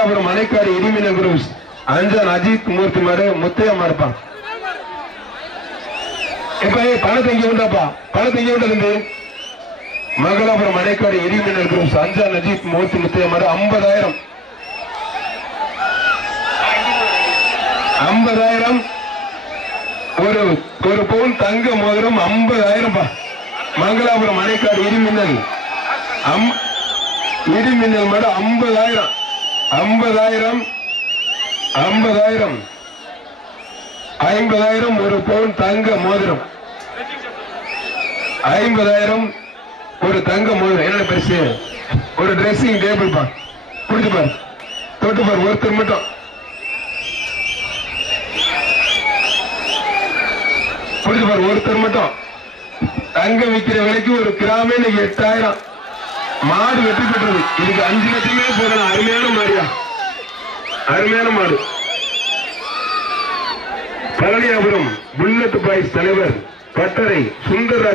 அவர் மலைக்காடு இடிமின cruise Anjan Ajith மூர்த்தி மாடு முத்தையா மாடுப்பா இப்ப ஏய், பணத்தை இங்க உண்டாப்பா பணத்தை இங்க உண்டது தம்பி மங்களாபுரம் மலைக்காடு இடிமினல் குரூப்ஸ் அஞ்சான் அஜித் மூர்த்தி முத்தையா மாடு ஐம்பதாயிரம் ஐம்பதாயிரம் ஒரு ஒரு பவுன் தங்க மோதிரம் ஐம்பதாயிரம் பா மங்களாபுரம் மனைக்காடு இடிமின்னல் இடிமின்னல் மாடு ஐம்பதாயிரம் ஐம்பதாயிரம் ஐம்பதாயிரம் ஐம்பதாயிரம் ஒரு பவுன் தங்க மோதிரம். ஐம்பதாயிரம் ஒரு தங்க மோதிரம். என்ன பெருசு? ஒரு ட்ரெஸ்ஸிங் டேபிள் பா குடிச்சு பாரு. தொட்டு பாரு. ஒருத்தர் மட்டும். புரிஞ்சு பாரு. ஒருத்தர் மட்டும். தங்கம் விக்கிற விலைக்கு ஒரு கிராமே எட்டாயிரம். மாடு வெற்றி பெற்றது. இதுக்கு அஞ்சு லட்சமே அருமையான மாடு. பழனியாபுரம் புல்லட் பாய்ஸ் தலைவர் பட்டறை சுந்தரராஜ்